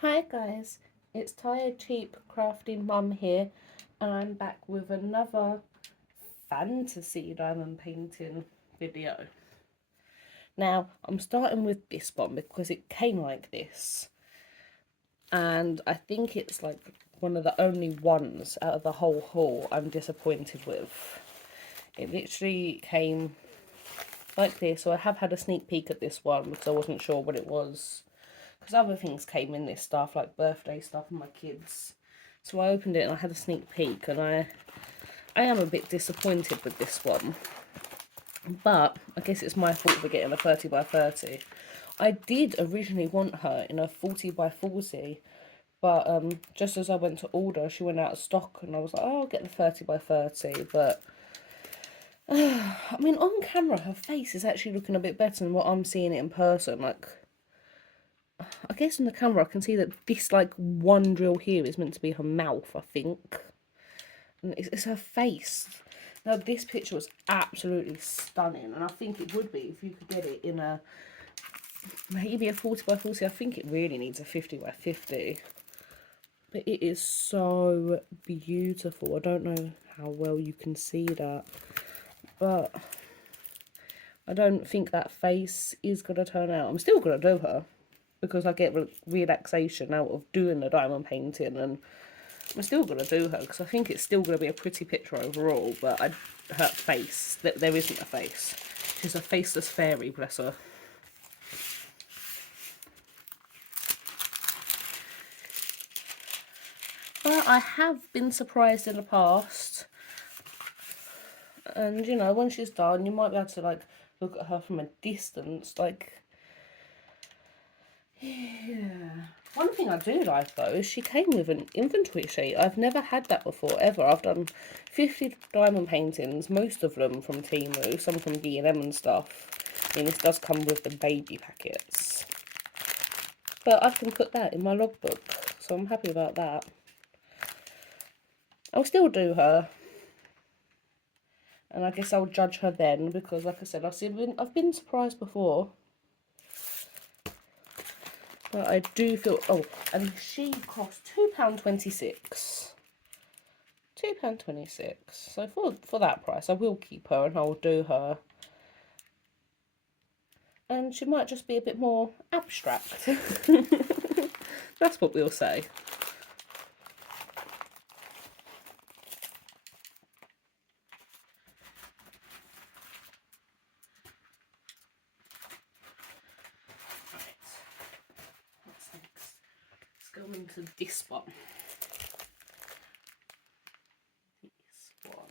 Hi guys, it's Tired Cheap Crafting Mum here, and I'm back with another fantasy diamond painting video. Now, I'm starting with this one because it came like this, and I think it's like one of the only ones out of the whole haul I'm disappointed with. It literally came like this, so I have had a sneak peek at this one because I wasn't sure what it was. Because other things came in this stuff, like birthday stuff and my kids. So I opened it and I had a sneak peek, and I am a bit disappointed with this one. But I guess it's my fault for getting a 30 by 30. I did originally want her in a 40 by 40, but just as I went to order, she went out of stock, and I was like, oh, I'll get the 30 by 30. But I mean, on camera, her face is actually looking a bit better than what I'm seeing it in person. Like, I guess on the camera I can see that this like one drill here is meant to be her mouth, I think. And it's her face. Now this picture was absolutely stunning, and I think it would be if you could get it in a maybe a 40 by 40. I think it really needs a 50 by 50. But it is so beautiful. I don't know how well you can see that, but I don't think that face is going to turn out. I'm still going to do her because I get relaxation out of doing the diamond painting, and I'm still going to do her because I think it's still going to be a pretty picture overall, but her face, there isn't a face. She's a faceless fairy, bless her. But I have been surprised in the past, and you know, when she's done, you might be able to like look at her from a distance, like, yeah. One thing I do like though is she came with an inventory sheet. I've never had that before, ever. I've done 50 diamond paintings, most of them from Temu, some from B&M and stuff. I mean, this does come with the baby packets. But I can put that in my logbook, so I'm happy about that. I'll still do her. And I guess I'll judge her then, because like I said, I've been surprised before. But I do feel, oh, and she cost £2.26. £2.26. So for that price, I will keep her and I'll do her. And she might just be a bit more abstract. That's what we'll say. Right. What's next? Let's go into this one.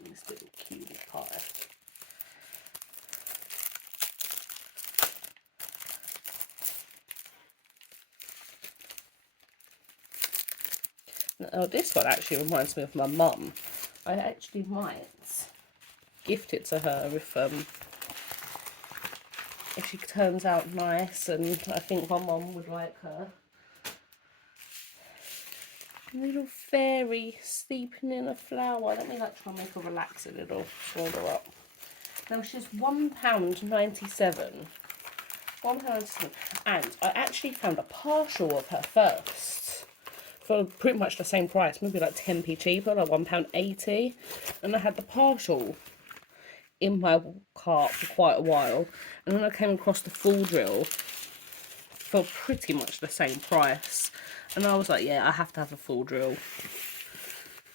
This little cutie pie. Now, this one actually reminds me of my mum. I actually might gift it to her if she turns out nice, and I think my mum would like her. Little fairy sleeping in a flower. Let me like try and make her relax a little, hold her up. Now she's £1.97. £1.97. And I actually found a partial of her first for pretty much the same price, maybe like 10p cheaper, like £1.80. And I had the partial in my cart for quite a while, and then I came across the full drill for pretty much the same price, and I was like, yeah, I have to have a full drill.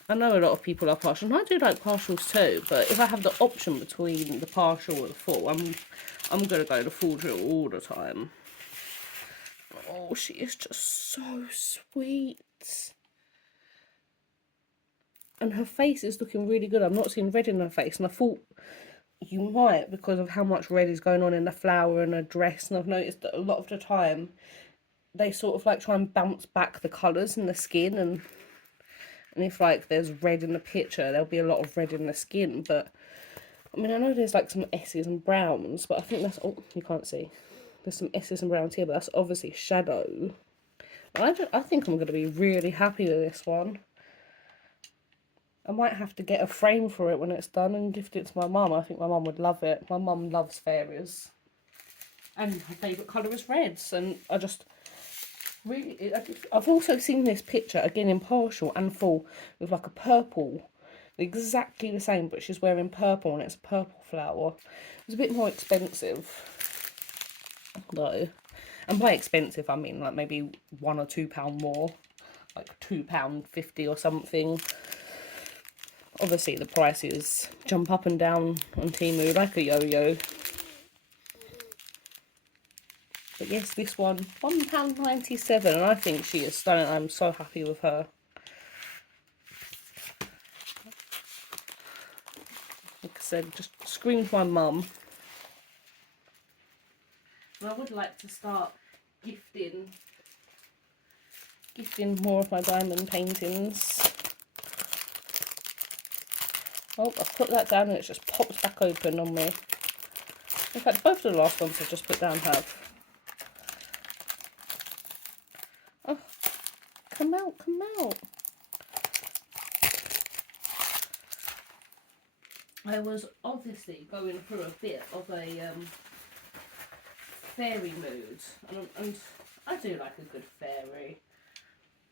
I know a lot of people are partial, and I do like partials too, but if I have the option between the partial and the full, I'm gonna go the full drill all the time. Oh, she is just so sweet. And her face is looking really good. I'm not seeing red in her face, and I thought you might because of how much red is going on in the flower and her dress, and I've noticed that a lot of the time they sort of like try and bounce back the colours in the skin, and if like there's red in the picture, there'll be a lot of red in the skin. But I mean, I know there's like some S's and browns, but I think that's, oh, you can't see, there's some S's and browns here, but that's obviously shadow. I think I'm going to be really happy with this one. I might have to get a frame for it when it's done and gift it to my mum. I think my mum would love it. My mum loves fairies. And her favourite colour is reds. And really, I've also seen this picture again in partial and full with like a purple, exactly the same, but she's wearing purple and it's a purple flower. It's a bit more expensive though, and by expensive I mean like maybe £1 or £2 more, like £2.50 or something. Obviously the prices jump up and down on Temu like a yo-yo. But yes, this one, £1.97, and I think she is stunning. I'm so happy with her. Like I said, just screams my mum. And I would like to start gifting more of my diamond paintings. Oh, I've put that down and it just pops back open on me. In fact, both of the last ones I've just put down have. Oh, come out, come out. I was obviously going through a bit of a fairy mood, and I do like a good fairy.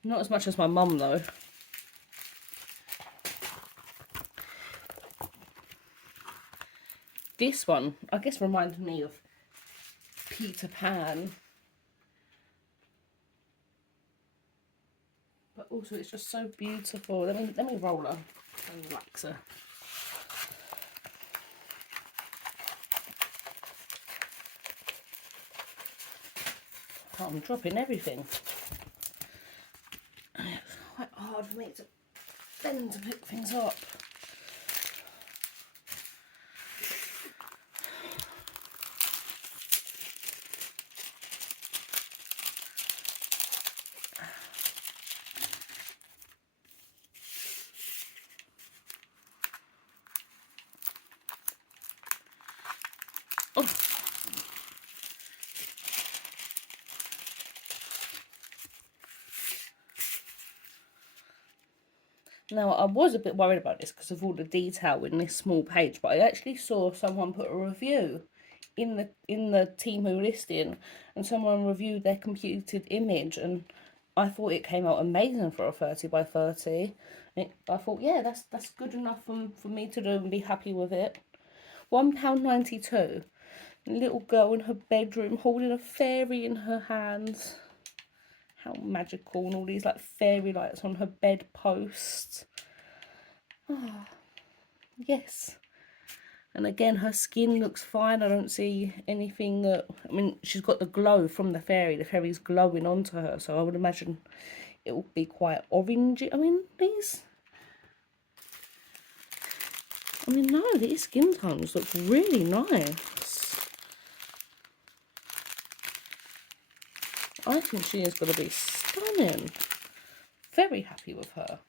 Not as much as my mum though. This one, I guess, reminded me of Peter Pan. But also it's just so beautiful. Let me roll her and relax her. Oh, I'm dropping everything. And it's quite hard for me to bend to pick things up. Oh. Now, I was a bit worried about this because of all the detail in this small page, but I actually saw someone put a review in the Temu listing, and someone reviewed their computed image, and I thought it came out amazing for a 30 by 30. I thought, yeah, that's good enough for me to do and be happy with it. £1.92. A little girl in her bedroom holding a fairy in her hands. How magical, and all these like fairy lights on her bedpost. Ah, yes. And again, her skin looks fine. I don't see anything that, I mean, she's got the glow from the fairy. The fairy's glowing onto her, so I would imagine it will be quite orangey. I mean, these skin tones look really nice. I think she is going to be stunning. Very happy with her.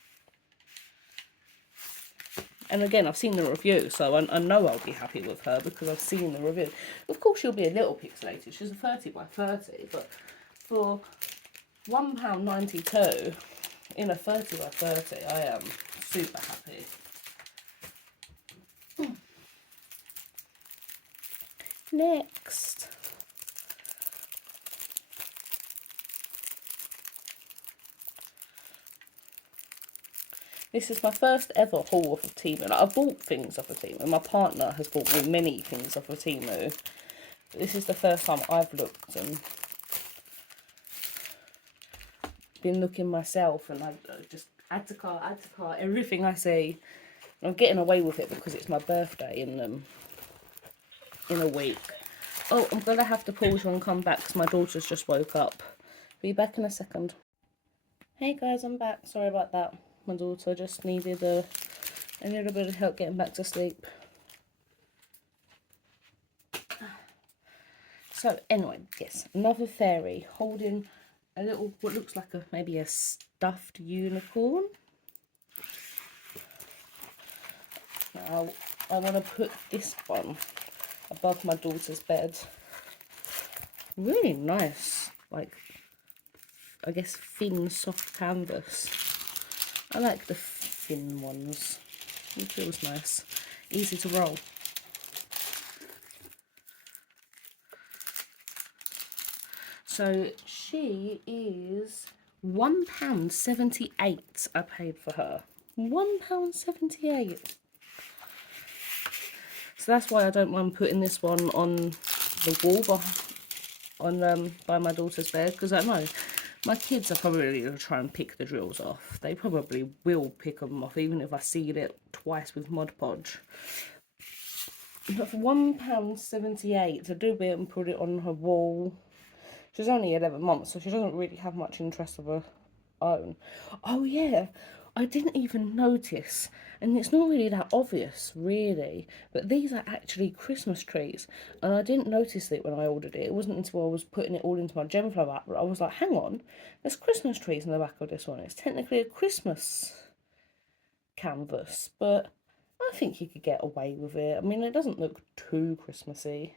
And again, I've seen the review, so I know I'll be happy with her because I've seen the review. Of course, she'll be a little pixelated. She's a 30 by 30, but for £1.92 in a 30 by 30, I am super happy. Next. This is my first ever haul off of Temu. Like, I've bought things off of Temu. My partner has bought me many things off of Temu. But this is the first time I've looked and been looking myself, and I just add to cart, everything I see. I'm getting away with it because it's my birthday in a week. Oh, I'm going to have to pause and come back because my daughter's just woke up. Be back in a second. Hey guys, I'm back. Sorry about that. My daughter just needed a little bit of help getting back to sleep. So anyway, yes, another fairy holding a little, what looks like maybe a stuffed unicorn. Now I want to put this one above my daughter's bed. Really nice, like, I guess thin soft canvas. I like the thin ones. It feels nice, easy to roll. So she is £1.78 I paid for her. £1.78. So that's why I don't mind putting this one on the wall by my daughter's bed, because I know my kids are probably going to try and pick the drills off. They probably will pick them off, even if I seed it twice with Mod Podge. But for £1.78 to do it and put it on her wall. She's only 11 months, so she doesn't really have much interest of her own. Oh yeah, I didn't even notice, and it's not really that obvious, really, but these are actually Christmas trees, and I didn't notice it when I ordered it. It wasn't until I was putting it all into my Gemflow app that I was like, hang on, there's Christmas trees in the back of this one. It's technically a Christmas canvas, but I think you could get away with it. I mean, it doesn't look too Christmassy.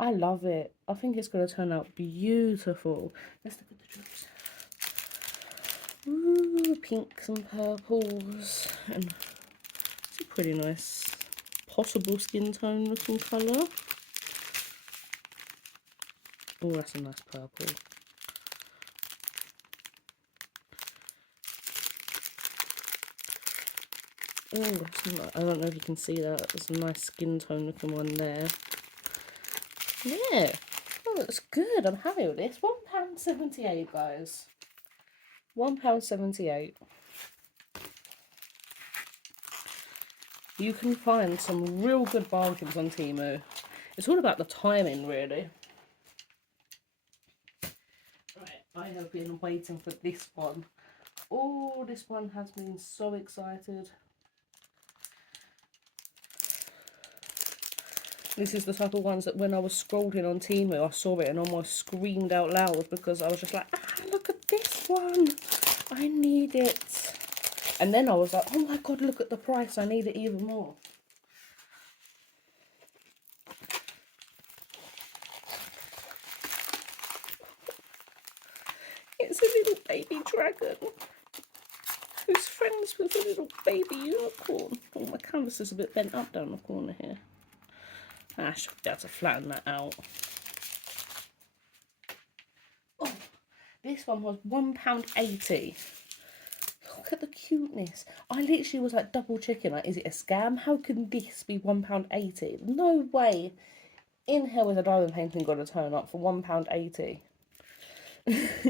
I love it. I think it's going to turn out beautiful. Let's look at the drills. Ooh, pinks and purples. And it's a pretty nice possible skin tone looking colour. Oh, that's a nice purple. Oh, I don't know if you can see that. There's a nice skin tone looking one there. Yeah, that looks good. I'm happy with this. £1.78, guys. £1.78. You can find some real good bargains on Temu. It's all about the timing, really. Right, I have been waiting for this one. Oh, this one has been so excited. This is the type of ones that when I was scrolling on Temu, I saw it and almost screamed out loud, because I was just like, ah, look at this one. I need it. And then I was like, oh my God, look at the price. I need it even more. It's a little baby dragon who's friends with a little baby unicorn. Oh, my canvas is a bit bent up down the corner here. I should be able to flatten that out. Oh, this one was £1.80. Look at the cuteness. I literally was like double checking, like, is it a scam? How can this be £1.80? No way in hell is a diamond painting going to turn up for £1.80.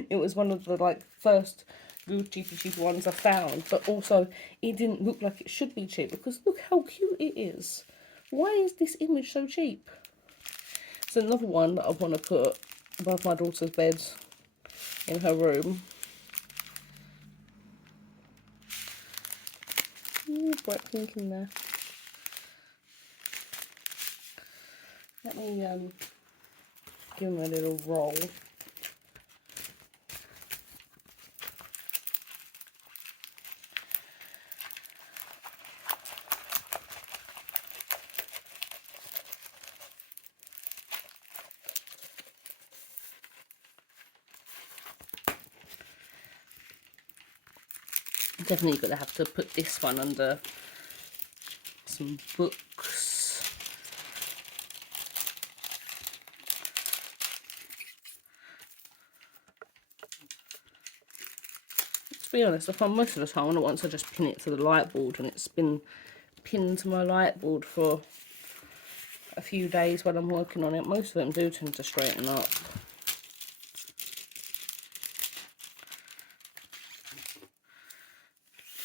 It was one of the like first good cheap ones I found, but also it didn't look like it should be cheap, because look how cute it is. Why is this image so cheap? It's another one that I want to put above my daughter's bed in her room. Ooh, bright pink in there. Let me give him a little roll. Definitely going to have to put this one under some books. To be honest, I find most of the time when I want to just pin it to the light board, and it's been pinned to my light board for a few days when I'm working on it, most of them do tend to straighten up.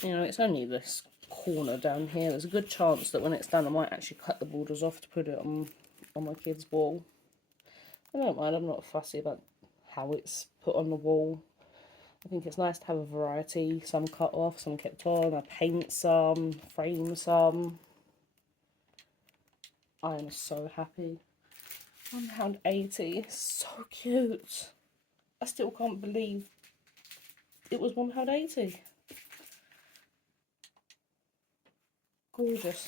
You know, it's only this corner down here. There's a good chance that when it's done I might actually cut the borders off to put it on my kid's wall. I don't mind, I'm not fussy about how it's put on the wall. I think it's nice to have a variety, some cut off, some kept on, I paint some, frame some. I am so happy. £1.80, so cute. I still can't believe it was £1.80. Gorgeous.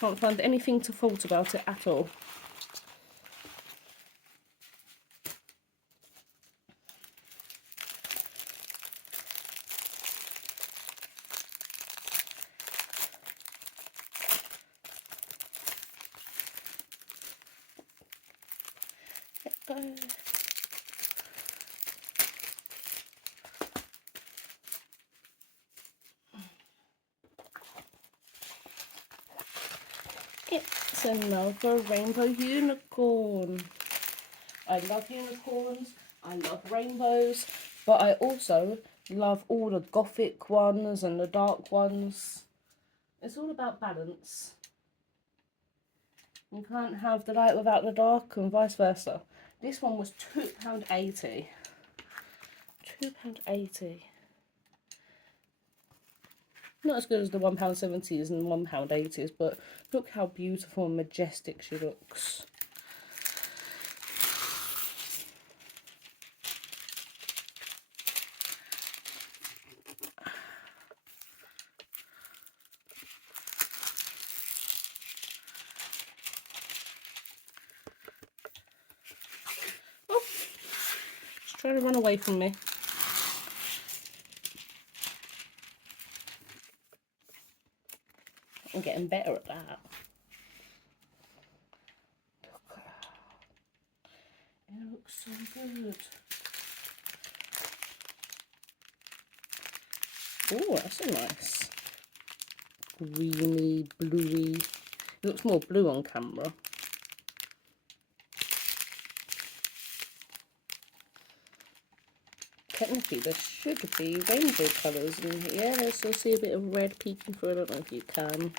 Can't find anything to fault about it at all. It's another rainbow unicorn. I love unicorns, I love rainbows, but I also love all the gothic ones and the dark ones. It's all about balance. You can't have the light without the dark and vice versa. This one was £2.80. £2.80. Not as good as the £1.70s and £1.80s, but look how beautiful and majestic she looks. Oh, she's trying to run away from me. I'm getting better at that. Look, it looks so good. Oh, that's a nice greeny, bluey. It looks more blue on camera. Technically, there should be rainbow colours in here. I still see a bit of red peeking through. I don't know if you can.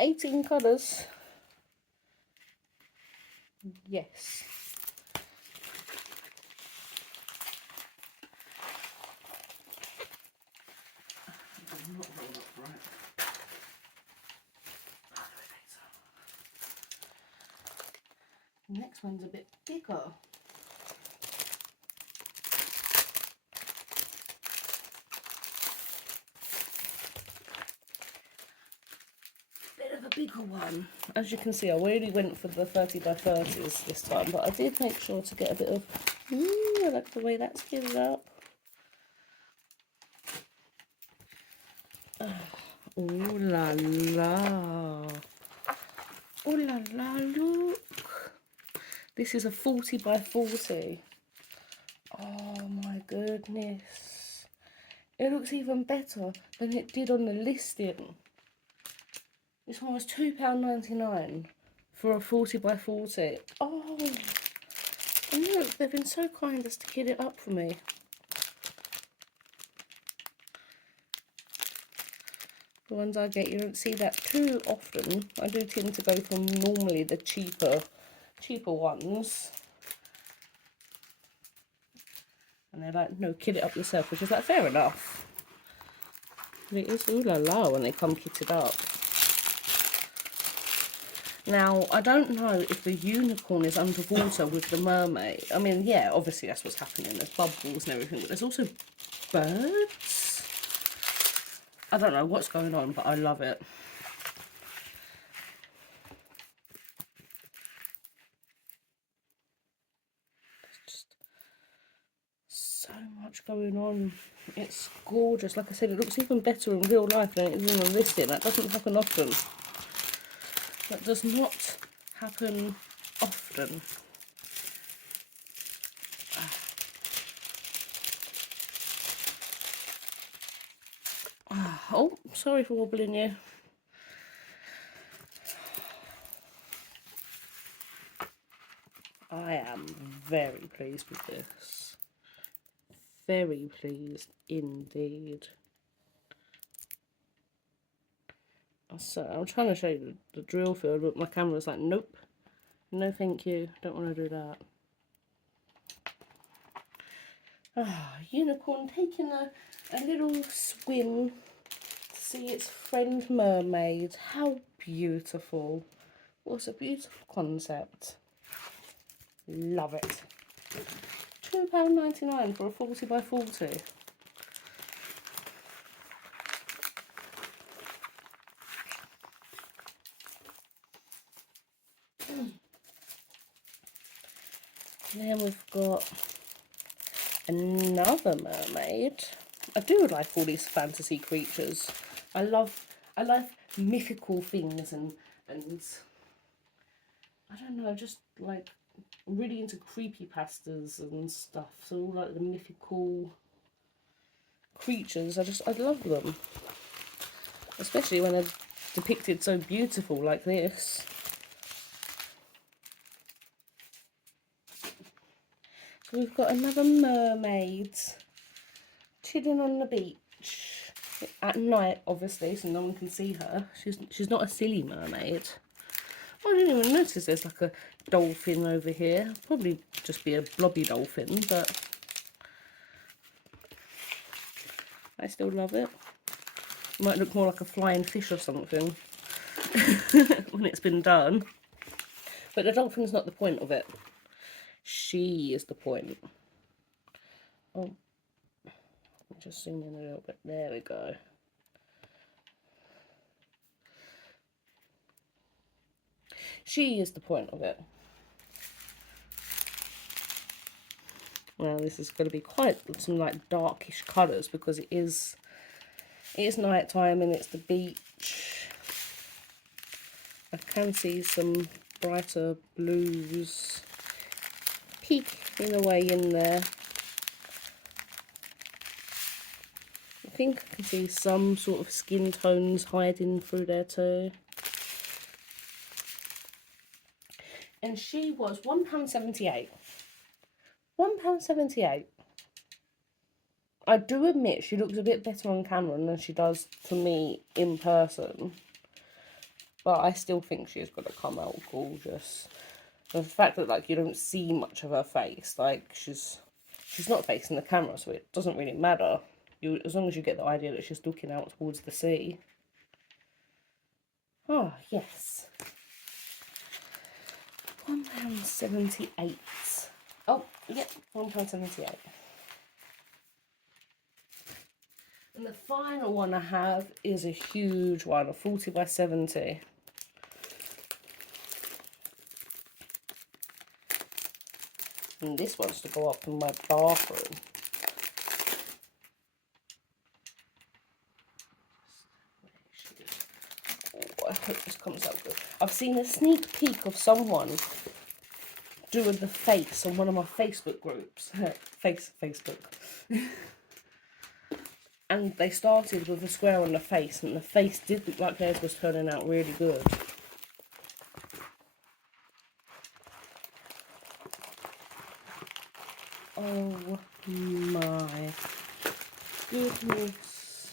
18 colours. Yes. I'm not rolled up right. The next one's a bit bigger. A bigger one. As you can see, I really went for the 30 by 30s this time, but I did make sure to get a bit of, I like the way that's filled up. Oh la la. Oh la la, look. This is a 40 by 40. Oh my goodness. It looks even better than it did on the listing. This one was £2.99 for a 40 by 40. Oh, and look, they've been so kind as to kit it up for me. The ones I get, you don't see that too often. I do tend to go for normally the cheaper ones. And they're like, no, kit it up yourself, which is like, fair enough. It is ooh la la when they come kitted up. Now, I don't know if the unicorn is underwater with the mermaid. I mean, yeah, obviously that's what's happening. There's bubbles and everything, but there's also birds. I don't know what's going on, but I love it. There's just so much going on. It's gorgeous. Like I said, it looks even better in real life than it is in the listing. That doesn't happen often. That does not happen often. Oh, sorry for wobbling you. I am very pleased with this. Very pleased indeed. So I'm trying to show you the drill field, but my camera's like, nope, no thank you, don't want to do that. Unicorn taking a little swim to see its friend mermaid. How beautiful. What a beautiful concept. Love it. £2.99 for a 40 by 40. Then we've got another mermaid. I do like all these fantasy creatures. I love mythical things and I don't know, just like really into creepypastas and stuff. So all like the mythical creatures, I love them. Especially when they're depicted so beautiful like this. So we've got another mermaid chilling on the beach at night, obviously, so no one can see her. She's not a silly mermaid. I didn't even notice there's like a dolphin over here. Probably just be a blobby dolphin, but I still love it. Might look more like a flying fish or something when it's been done. But the dolphin's not the point of it. She is the point. Oh, just zoom in a little bit. There we go. She is the point of it. Well, this is going to be quite some like darkish colours because it is night time and it's the beach. I can see some brighter blues peeking away in there. I think I can see some sort of skin tones hiding through there too. And she was £1.78. £1.78. I do admit she looks a bit better on camera than she does to me in person. But I still think she's going to come out gorgeous. The fact that like you don't see much of her face, like she's not facing the camera, so it doesn't really matter. As long as you get the idea that she's looking out towards the sea. Oh yes. £1.78. Oh, yep, £1.78. And the final one I have is a huge one, a 40 by 70. And this one's to go up in my bathroom. Oh, I hope this comes out good. I've seen a sneak peek of someone doing the face on one of my Facebook groups. Facebook. And they started with a square on the face, and the face did look like theirs was turning out really good. Oh my goodness.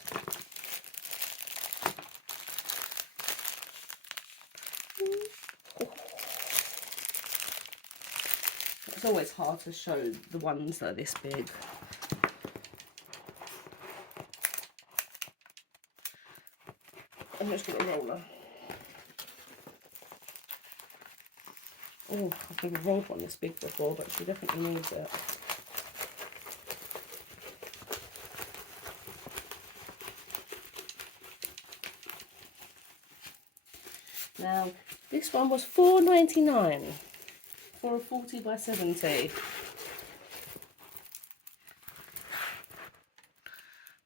It's always hard to show the ones that are this big. I'm just going to roll her. Oh, I've never rolled one this big before, but she definitely needs it. Now, this one was £4.99 for a 40 by 70.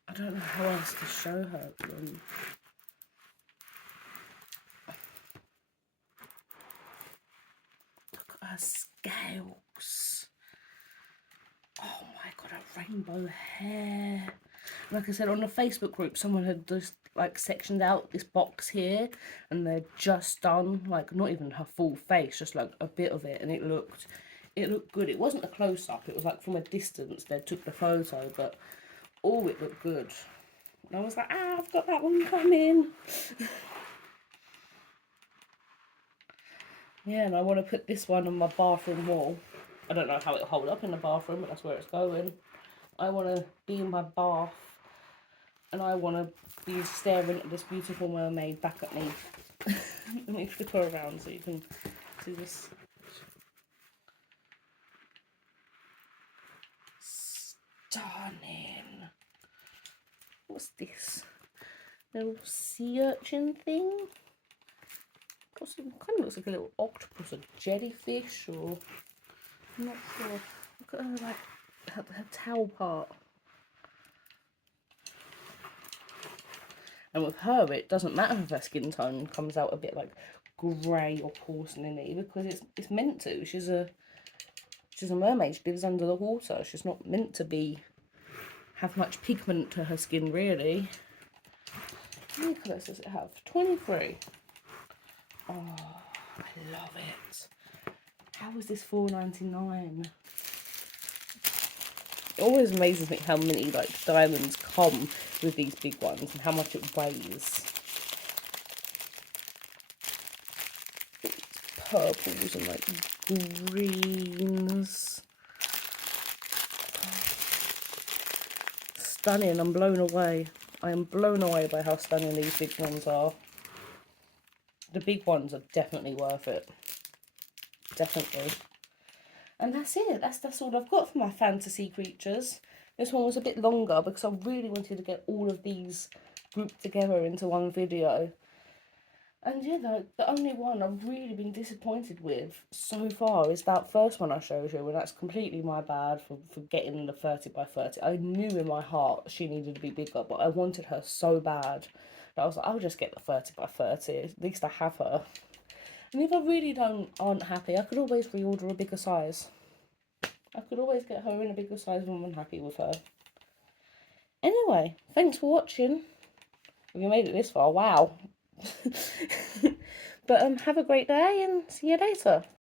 I don't know how else to show her them. Look at her scales. Oh my god, her rainbow hair. Like I said, on the Facebook group, someone had just like sectioned out this box here, and they'd just done like not even her full face, just like a bit of it, and it looked good. It wasn't a close-up, it was like from a distance they took the photo, but oh, it looked good. And I was like, I've got that one coming. Yeah, and I want to put this one on my bathroom wall. I don't know how it'll hold up in the bathroom, but that's where it's going. I want to be in my bath, and I want to be staring at this beautiful mermaid back at me. Let me flip her around so you can see this. Stunning. What's this? Little sea urchin thing? Kind of looks like a little octopus or jellyfish, or I'm not sure. Look at her, like her tail part. And with her, it doesn't matter if her skin tone comes out a bit like grey or porcelain-y, because it's meant to. She's a mermaid. She lives under the water. She's not meant to have much pigment to her skin, really. How many colours does it have? 23. Oh, I love it. How was this $4.99? It always amazes me how many like diamonds come with these big ones and how much it weighs. Purples and like greens. Stunning. I'm blown away. I am blown away by how stunning these big ones are. The big ones are definitely worth it. Definitely. And that's it. That's all I've got for my fantasy creatures. This one was a bit longer because I really wanted to get all of these grouped together into one video. And yeah, the only one I've really been disappointed with so far is that first one I showed you, and that's completely my bad for getting the 30 by 30. I knew in my heart she needed to be bigger, but I wanted her so bad that I was like, I'll just get the 30 by 30. At least I have her. And if I really aren't happy, I could always reorder a bigger size. I could always get her in a bigger size when I'm happy with her. Anyway, thanks for watching. If you made it this far, wow. But have a great day and see you later.